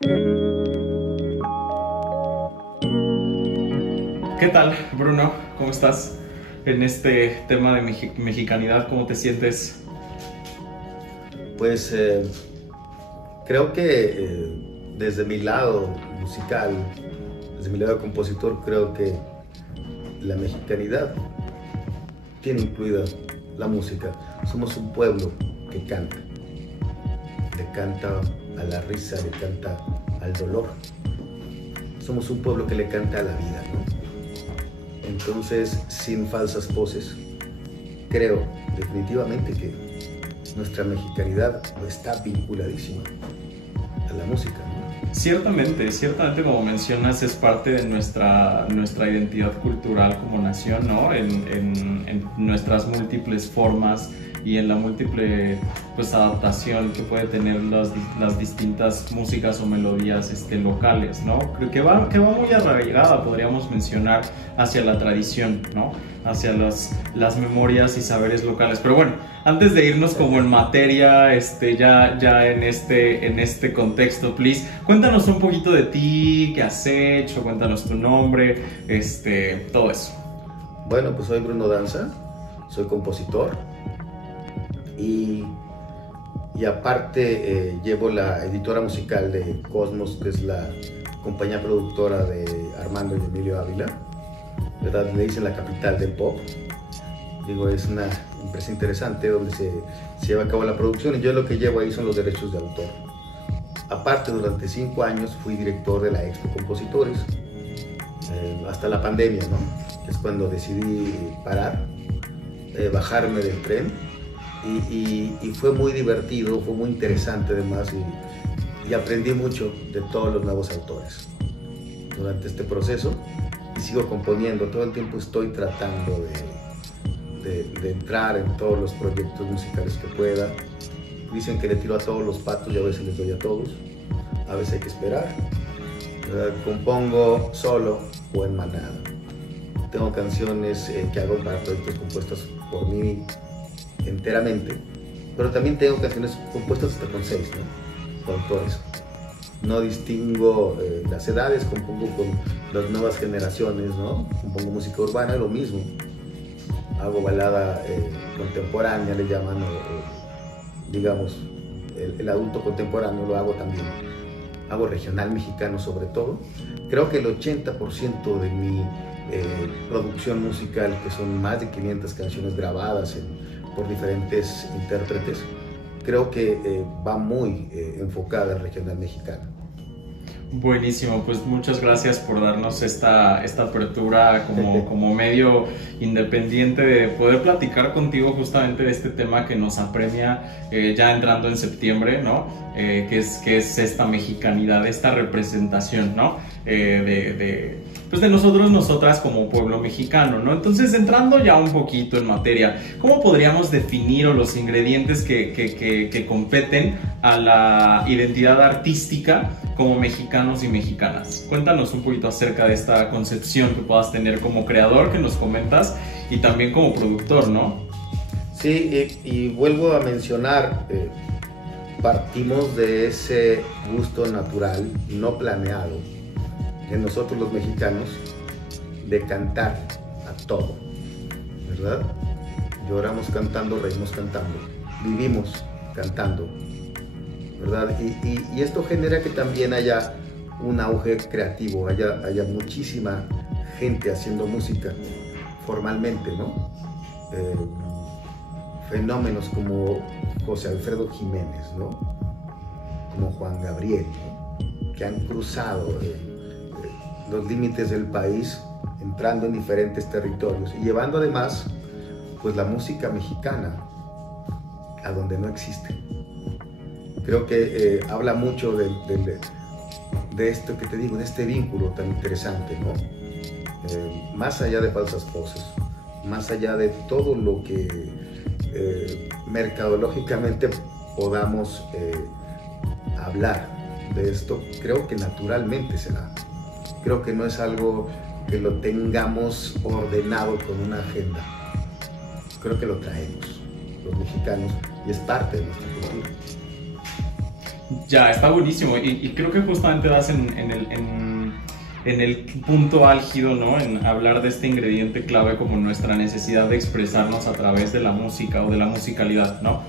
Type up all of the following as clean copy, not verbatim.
¿Qué tal, Bruno? ¿Cómo estás en este tema de mexicanidad? ¿Cómo te sientes? Pues creo que desde mi lado musical, desde mi lado compositor, creo que la mexicanidad tiene incluida la música. Somos un pueblo que canta. Le canta a la risa, le canta al dolor. Somos un pueblo que le canta a la vida, ¿no? Entonces, sin falsas poses, creo definitivamente que nuestra mexicanidad está vinculadísima a la música, ¿no? Ciertamente, como mencionas, es parte de nuestra identidad cultural como nación, ¿no? En nuestras múltiples formas y en la múltiple pues adaptación que puede tener las distintas músicas o melodías locales, ¿no? Creo que va muy arraigada, podríamos mencionar, hacia la tradición, ¿no? Hacia las memorias y saberes locales. Pero bueno, antes de irnos como en materia, ya en este contexto, please, cuéntanos un poquito de ti, qué has hecho, cuéntanos tu nombre, todo eso. Bueno, pues soy Bruno Danza, soy compositor y aparte llevo la editora musical de Cosmos, que es la compañía productora de Armando y Emilio Ávila, ¿verdad? Le dicen la capital del pop. Digo, es una empresa interesante donde se lleva a cabo la producción y yo lo que llevo ahí son los derechos de autor. Aparte, durante 5 años fui director de la Expo Compositores, hasta la pandemia, ¿no? Que es cuando decidí parar, bajarme del tren y fue muy divertido, fue muy interesante además y aprendí mucho de todos los nuevos autores durante este proceso y sigo componiendo. Todo el tiempo estoy tratando de entrar en todos los proyectos musicales que pueda. Dicen que le tiro a todos los patos y a veces les doy a todos. A veces hay que esperar. Compongo solo o en manada. Tengo canciones que hago para proyectos compuestos por mí enteramente, pero también tengo canciones compuestas hasta con 6, ¿no? Con autores. No distingo las edades, compongo con las nuevas generaciones, ¿no? Compongo música urbana, lo mismo. Hago balada contemporánea, le llaman, digamos, el adulto contemporáneo lo hago también. Hago regional mexicano sobre todo. Creo que el 80% de mi producción musical, que son más de 500 canciones grabadas por diferentes intérpretes, creo que va muy enfocada al regional mexicano. Buenísimo, pues muchas gracias por darnos esta apertura como medio independiente de poder platicar contigo justamente de este tema que nos apremia ya entrando en septiembre, ¿no? Que es esta mexicanidad, esta representación, ¿no? Pues de nosotros, nosotras como pueblo mexicano, ¿no? Entonces, entrando ya un poquito en materia, ¿cómo podríamos definir o los ingredientes que competen a la identidad artística como mexicanos y mexicanas? Cuéntanos un poquito acerca de esta concepción que puedas tener como creador, que nos comentas, y también como productor, ¿no? Sí, y vuelvo a mencionar, partimos de ese gusto natural, no planeado, en nosotros los mexicanos, de cantar a todo, ¿verdad? Lloramos cantando, reímos cantando, vivimos cantando, ¿verdad? Y esto genera que también haya un auge creativo, haya muchísima gente haciendo música formalmente, ¿no? Fenómenos como José Alfredo Jiménez, ¿no? Como Juan Gabriel, ¿no? Que han cruzado los límites del país, entrando en diferentes territorios y llevando además pues la música mexicana a donde no existe. Creo que habla mucho de esto que te digo, de este vínculo tan interesante, ¿no? Más allá de falsas poses, más allá de todo lo que mercadológicamente podamos hablar de esto, creo que naturalmente se da. Creo que no es algo que lo tengamos ordenado con una agenda. Creo que lo traemos los mexicanos y es parte de nuestra cultura. Ya, está buenísimo y creo que justamente das en el punto álgido, ¿no? En hablar de este ingrediente clave como nuestra necesidad de expresarnos a través de la música o de la musicalidad, ¿no?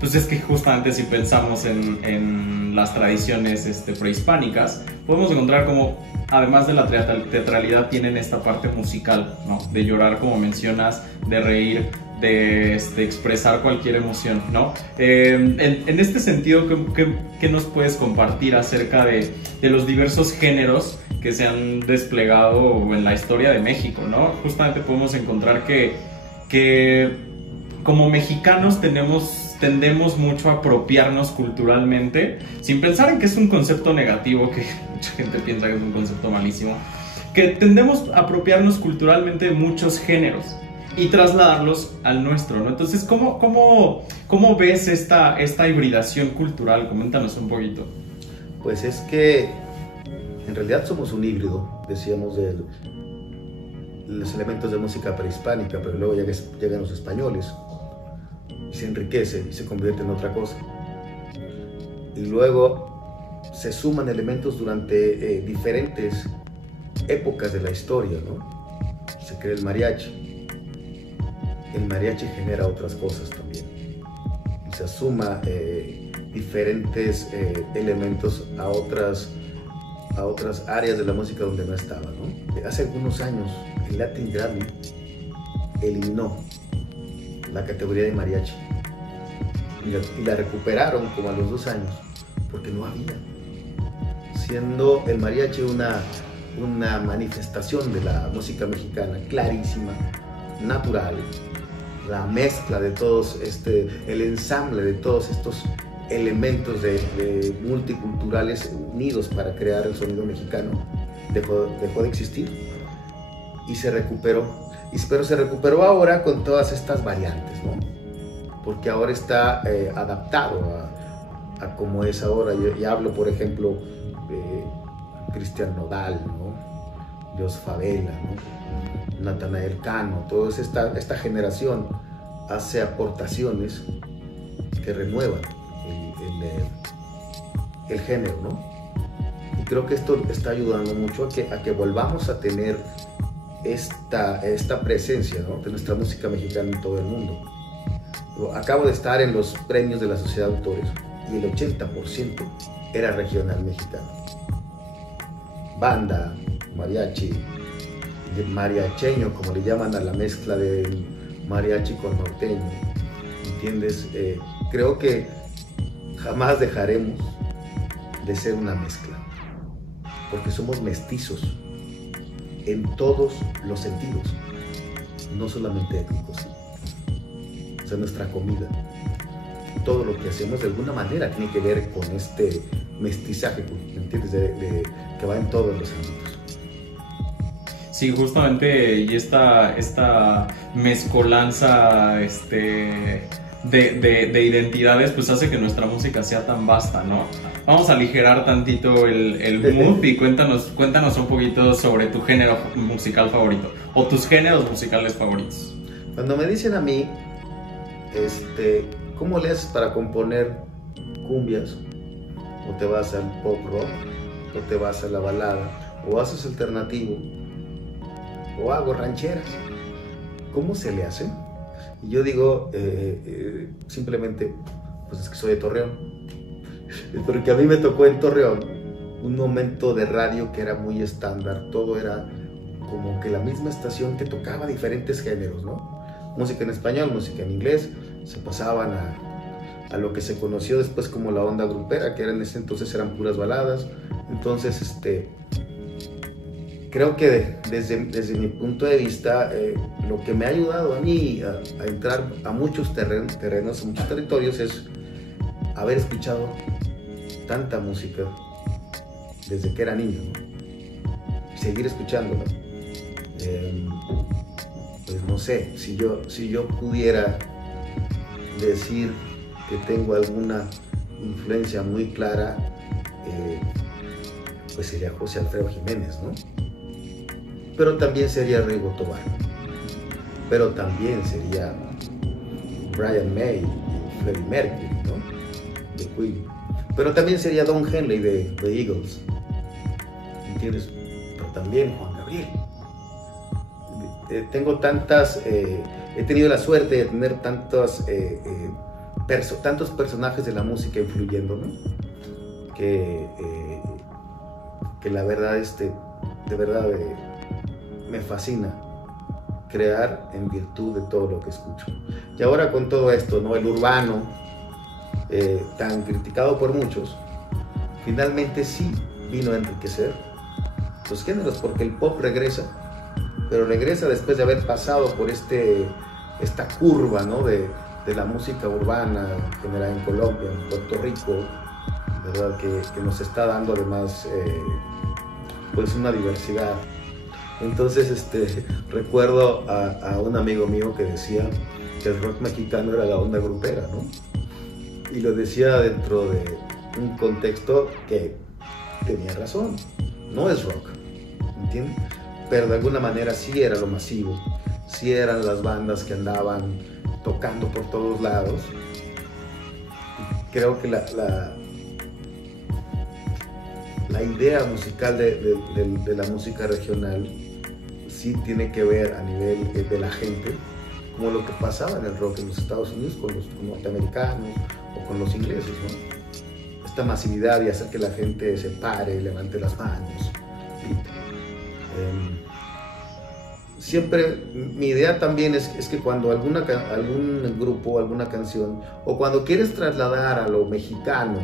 Pues es que justamente si pensamos en las tradiciones prehispánicas, podemos encontrar como, además de la teatralidad, tienen esta parte musical, ¿no? De llorar, como mencionas, de reír, de expresar cualquier emoción, ¿no? En este sentido, ¿qué nos puedes compartir acerca de los diversos géneros que se han desplegado en la historia de México, ¿no? Justamente podemos encontrar que como mexicanos tendemos mucho a apropiarnos culturalmente, sin pensar en que es un concepto negativo, que mucha gente piensa que es un concepto malísimo, que tendemos a apropiarnos culturalmente de muchos géneros y trasladarlos al nuestro, ¿no? Entonces, ¿cómo esta hibridación cultural? Coméntanos un poquito. Pues es que en realidad somos un híbrido, decíamos, de los elementos de música prehispánica, pero luego llegan los españoles y se enriquece y se convierte en otra cosa. Y luego se suman elementos durante diferentes épocas de la historia, ¿no? Se crea el mariachi. El mariachi genera otras cosas también. Y se suma diferentes elementos a otras áreas de la música donde no estaba, ¿no? Hace algunos años el Latin Grammy eliminó la categoría de mariachi y la recuperaron como a los 2 años porque no había, siendo el mariachi una manifestación de la música mexicana clarísima, natural, la mezcla de todos el ensamble de todos estos elementos de multiculturales unidos para crear el sonido mexicano dejó de existir y se recuperó, pero se recuperó ahora con todas estas variantes, ¿no? Porque ahora está adaptado a cómo es ahora. Y hablo, por ejemplo, de Cristian Nodal, ¿no? Jos Favela, ¿no? Natanael Cano. Toda esta generación hace aportaciones que renuevan el género, ¿no? Y creo que esto está ayudando mucho a que volvamos a tener esta presencia, ¿no? De nuestra música mexicana en todo el mundo. Acabo de estar en los premios de la Sociedad de Autores y el 80% era regional mexicano. Banda, mariachi, mariacheño, como le llaman a la mezcla de mariachi con norteño, ¿entiendes? Creo que jamás dejaremos de ser una mezcla, porque somos mestizos en todos los sentidos, no solamente étnicos. O sea, nuestra comida, todo lo que hacemos de alguna manera tiene que ver con este mestizaje, ¿me entiendes? Que va en todos los ámbitos. Sí, justamente, y esta mezcolanza de identidades pues hace que nuestra música sea tan vasta, ¿no? Vamos a aligerar tantito el mood y cuéntanos un poquito sobre tu género musical favorito o tus géneros musicales favoritos. Cuando me dicen a mí, ¿cómo le haces para componer cumbias? ¿O te vas al pop rock? ¿O te vas a la balada? ¿O haces alternativo? ¿O hago rancheras? ¿Cómo se le hace? Y yo digo, simplemente, pues es que soy de Torreón. Porque a mí me tocó en Torreón un momento de radio que era muy estándar. Todo era como que la misma estación que tocaba diferentes géneros, ¿no? Música en español, música en inglés. Se pasaban a lo que se conoció después como la onda grupera, que en ese entonces eran puras baladas. Entonces, creo que desde mi punto de vista, lo que me ha ayudado a mí a entrar a muchos terrenos, a muchos territorios, es haber escuchado tanta música desde que era niño, ¿no? Seguir escuchándola. Pues no sé, si yo pudiera decir que tengo alguna influencia muy clara, pues sería José Alfredo Jiménez, ¿no? Pero también sería Rigo Tobar, pero también sería Brian May y Freddie Mercury, ¿no? The Queen. Pero también sería Don Henley de Eagles, ¿entiendes? Pero también Juan Gabriel. Tengo tantas, he tenido la suerte de tener tantos personajes de la música influyéndome, que la verdad, de verdad me fascina crear en virtud de todo lo que escucho. Y ahora con todo esto, ¿no? El urbano, tan criticado por muchos, finalmente sí vino a enriquecer los géneros, porque el pop regresa, pero regresa después de haber pasado por esta curva, ¿no? de la música urbana generada en Colombia, en Puerto Rico, ¿verdad? Que nos está dando además pues una diversidad. Entonces recuerdo a un amigo mío que decía que el rock mexicano era la onda grupera, ¿no? Y lo decía dentro de un contexto que tenía razón, no es rock, ¿entiendes? Pero de alguna manera sí era lo masivo, sí eran las bandas que andaban tocando por todos lados. Creo que la idea musical de la música regional sí tiene que ver a nivel de la gente, como lo que pasaba en el rock en los Estados Unidos con los norteamericanos o con los ingleses, ¿no? Esta masividad y hacer que la gente se pare, levante las manos. Siempre mi idea también es que cuando algún grupo, alguna canción, o cuando quieres trasladar a lo mexicano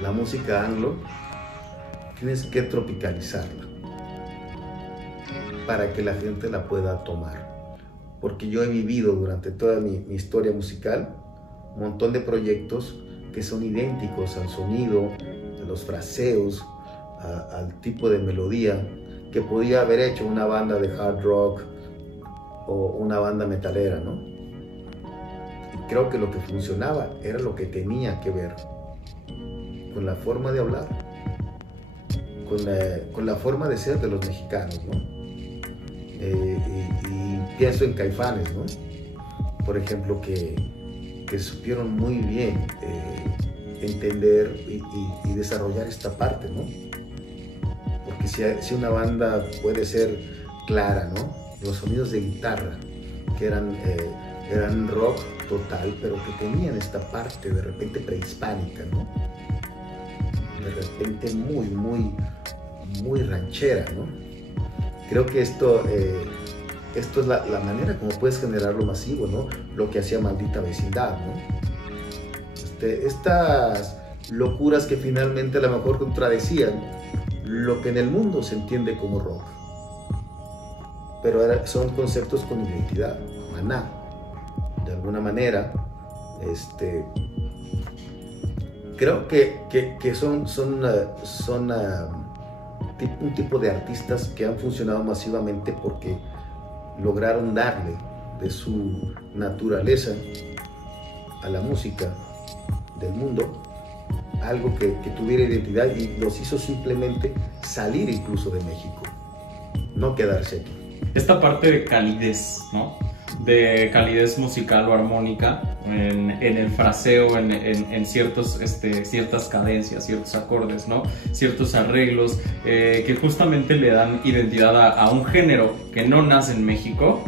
la música anglo, tienes que tropicalizarla para que la gente la pueda tomar. Porque yo he vivido durante toda mi historia musical un montón de proyectos que son idénticos al sonido, a los fraseos, al tipo de melodía que podía haber hecho una banda de hard rock o una banda metalera, ¿no? Y creo que lo que funcionaba era lo que tenía que ver con la forma de hablar, con la forma de ser de los mexicanos, ¿no? Y pienso en Caifanes, ¿no? Por ejemplo, que supieron muy bien entender y desarrollar esta parte, ¿no? Porque si una banda puede ser clara, ¿no? Los sonidos de guitarra, que eran rock total, pero que tenían esta parte de repente prehispánica, ¿no? De repente muy ranchera, ¿no? Creo que esto es la manera como puedes generar lo masivo, ¿no? Lo que hacía Maldita Vecindad, ¿no? Estas locuras que finalmente a lo mejor contradecían lo que en el mundo se entiende como rock, pero son conceptos con identidad. Maná, de alguna manera, creo que son un tipo de artistas que han funcionado masivamente porque lograron darle de su naturaleza a la música del mundo algo que tuviera identidad y los hizo simplemente salir incluso de México, no quedarse aquí. Esta parte de calidez, ¿no? De calidez musical o armónica en el fraseo, en ciertas cadencias, ciertos acordes, ¿no? Ciertos arreglos que justamente le dan identidad a un género que no nace en México,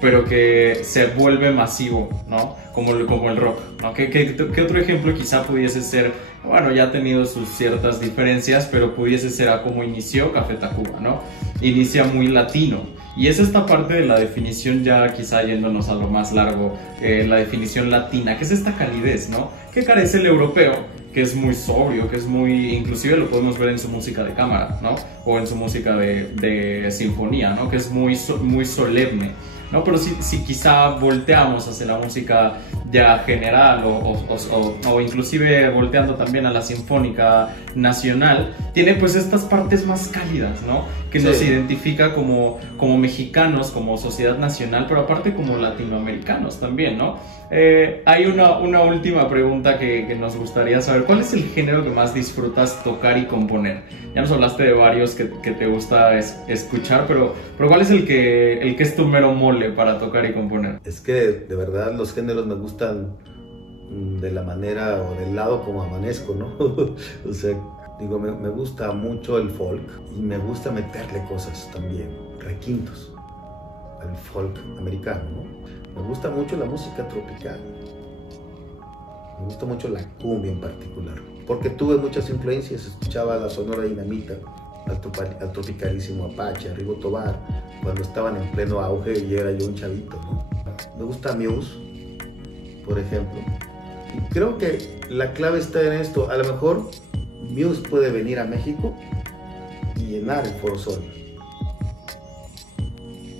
pero que se vuelve masivo, ¿no? Como el rock, ¿no? ¿Qué otro ejemplo quizá pudiese ser? Bueno, ya ha tenido sus ciertas diferencias, pero pudiese ser a cómo inició Café Tacuba, ¿no? Inicia muy latino. Y es esta parte de la definición, ya quizá yéndonos a lo más largo, la definición latina, que es esta calidez, ¿no? Que carece el europeo, que es muy sobrio, que es muy, inclusive lo podemos ver en su música de cámara, ¿no? O en su música de sinfonía, ¿no? Que es muy solemne, ¿no? Pero si quizá volteamos hacia la música ya general o inclusive volteando también a la sinfónica nacional, tiene pues estas partes más cálidas, ¿no? Que nos identifica como mexicanos, como sociedad nacional, pero aparte como latinoamericanos también, ¿no? Hay una última pregunta que nos gustaría saber. ¿Cuál es el género que más disfrutas tocar y componer? Ya nos hablaste de varios que te gusta escuchar, pero ¿cuál es el que es tu mero mole para tocar y componer? Es que de verdad los géneros me gustan de la manera o del lado como amanezco, ¿no? O sea, digo, me gusta mucho el folk y me gusta meterle cosas también, requintos al folk americano, ¿no? Me gusta mucho la música tropical, me gusta mucho la cumbia en particular, porque tuve muchas influencias. Escuchaba la Sonora Dinamita, al tropicalísimo Apache, a Rigo Tobar, cuando estaban en pleno auge y era yo un chavito, ¿no? Me gusta Muse, por ejemplo, y creo que la clave está en esto. A lo mejor Muse puede venir a México y llenar el Foro Sol,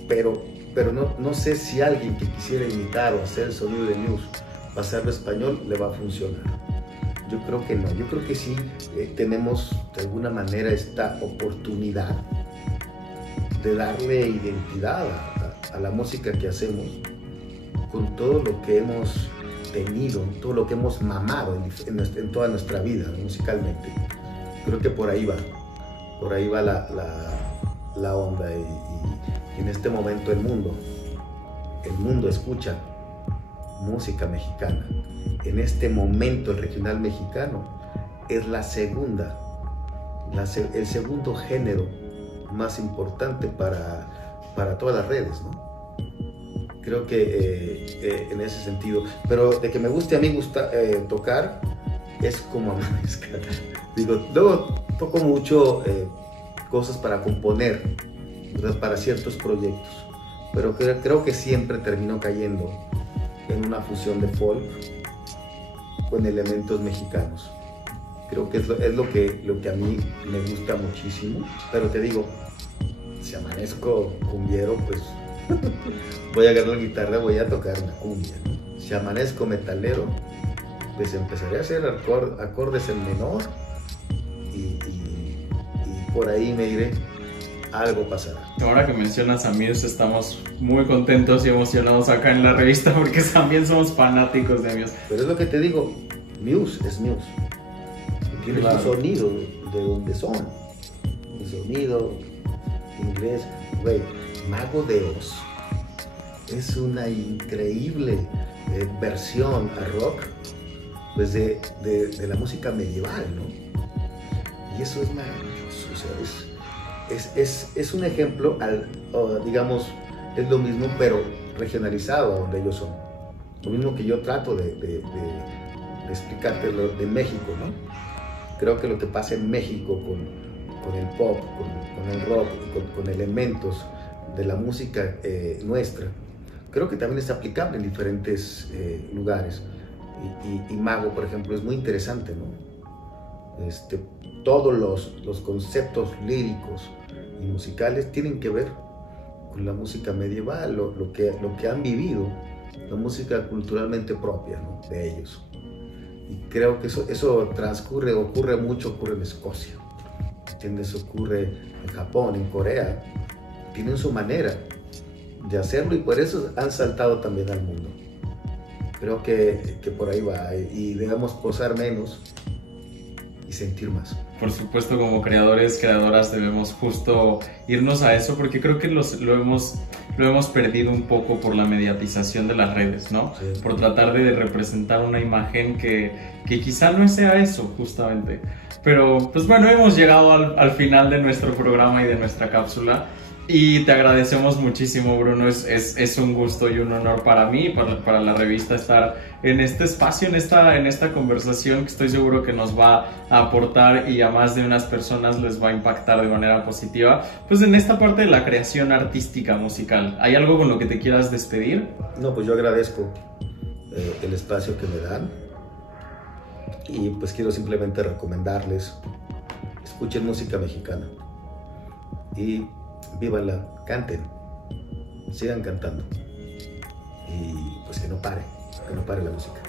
pero no sé si alguien que quisiera imitar o hacer el sonido de Muse, pasarlo a español, le va a funcionar. Yo creo que no. Yo creo que sí tenemos de alguna manera esta oportunidad de darle identidad a la música que hacemos, con todo lo que hemos tenido, todo lo que hemos mamado en toda nuestra vida musicalmente. Creo que por ahí va la onda, y en este momento el mundo escucha música mexicana. En este momento el regional mexicano es el segundo género más importante para todas las redes, ¿no? Creo que en ese sentido, pero de que me guste a mí tocar, es como amanezca. Digo, luego toco mucho cosas para componer, ¿verdad? Para ciertos proyectos, pero creo que siempre termino cayendo en una fusión de folk con elementos mexicanos. Creo que es lo que a mí me gusta muchísimo. Pero te digo, si amanezco cumbiero, pues voy a agarrar la guitarra, voy a tocar una cumbia, ¿no? Si amanezco metalero, pues empezaré a hacer acordes en menor y por ahí me iré. Algo pasará. Ahora que mencionas a Muse, estamos muy contentos y emocionados acá en la revista porque también somos fanáticos de Muse. Pero es lo que te digo, Muse es Muse. Tiene su sonido de donde son. El sonido inglés, güey, Mago de Oz. Es una increíble versión a rock, pues de la música medieval, ¿no? Y eso es maravilloso. O sea, es un ejemplo, digamos, es lo mismo, pero regionalizado a donde ellos son. Lo mismo que yo trato de explicarte de México, ¿no? Creo que lo que pasa en México con el pop, con el rock, con elementos de la música nuestra, creo que también es aplicable en diferentes lugares. Y Mago, por ejemplo, es muy interesante, ¿no? Todos los conceptos líricos y musicales tienen que ver con la música medieval, lo que han vivido, la música culturalmente propia, ¿no? De ellos. Y creo que eso ocurre mucho en Escocia, ¿entiendes? Ocurre en Japón, en Corea. Tienen su manera de hacerlo y por eso han saltado también al mundo. Creo que por ahí va, y debemos posar menos y sentir más. Por supuesto, como creadoras debemos justo irnos a eso, porque creo que lo hemos perdido un poco por la mediatización de las redes, ¿no? Sí. Por tratar de representar una imagen que quizá no sea eso, justamente. Pero, pues bueno, hemos llegado al final de nuestro programa y de nuestra cápsula. Y te agradecemos muchísimo, Bruno. Es un gusto y un honor para mí, para la revista, estar en este espacio, en esta conversación que estoy seguro que nos va a aportar y a más de unas personas les va a impactar de manera positiva, pues en esta parte de la creación artística musical. ¿Hay algo con lo que te quieras despedir? No, pues yo agradezco el espacio que me dan y pues quiero simplemente recomendarles: escuchen música mexicana y vívanla, canten, sigan cantando y pues que no pare la música.